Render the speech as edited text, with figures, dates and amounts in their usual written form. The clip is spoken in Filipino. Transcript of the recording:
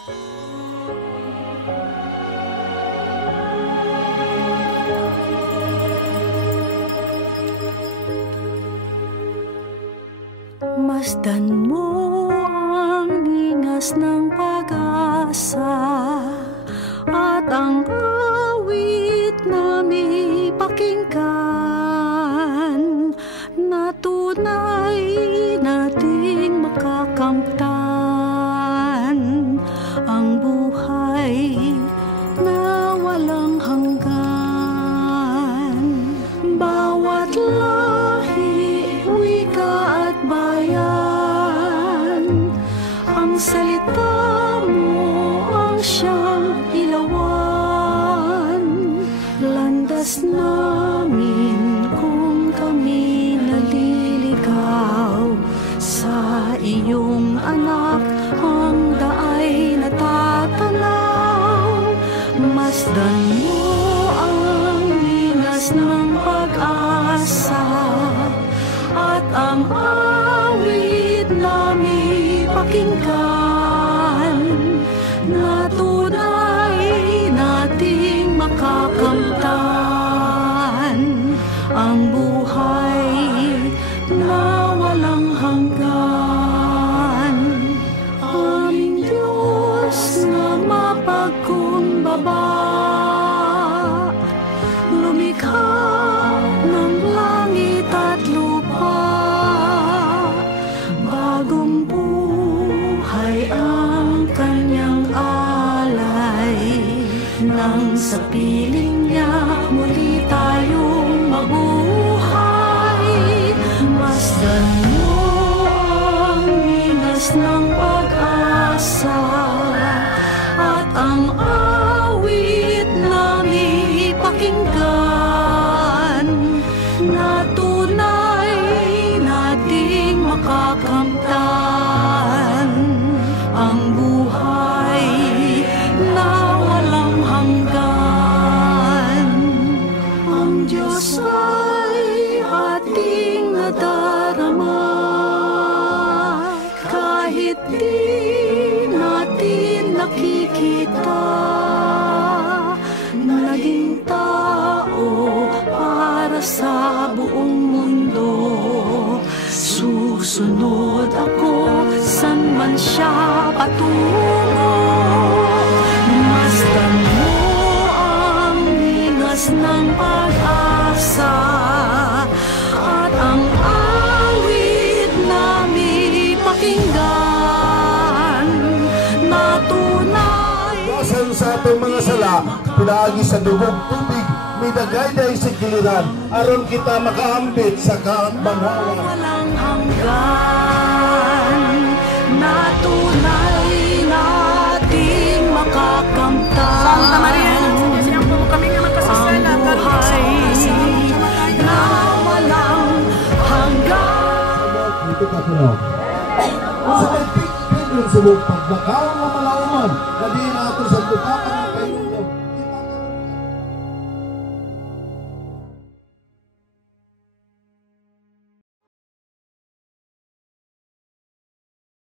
Masdan mo ang lingas ng pag-asa at ang awit na may pakinggan na tunay nating makakamtan ang buhay na walang hanggan. Bawat lahi, wika at bayan, ang salita mo ang siyang ilawan. Landas namin kung kami naliligaw sa iyong anak, ang daay natatanaw. Masdan mo ang linas ng pag-asa at ang awit na may pakinggan na tunay nating makakamtan ang buhay na walang hanggan. Aming Diyos na mapagkumbaba, lumikha ng langit at lupa, bagong buhay ang kanyang alay. Nang sa piling niya muli tayong mabuhay, masdan mo ang linas ng pag-asa at ang awit na may pakinggan na tunay nating makakamtan ang buhay na walang hanggan. Ang Diyos ay ating nadarama kahit di natin nakikita. Naging tao para sa buong mundo, susunod ako san man siya patungo. Masdan mo ang linas ng pag-asa at ang awit na may pakinggan na tunay. Basan sa atong mga sala, pinaagi sa dubog tubig, may dagay-day sa giliran, aron kita makaambit sa kabanhawan. Walang hanggan na tunay nating makakamtan. Santa Maria, siyang po kami nga magkasasala, buhay na walang hanggan. Dito ka sunod. Sa pagpipin yung subok, pagbakaw na malauman, na di na ito sa tukapan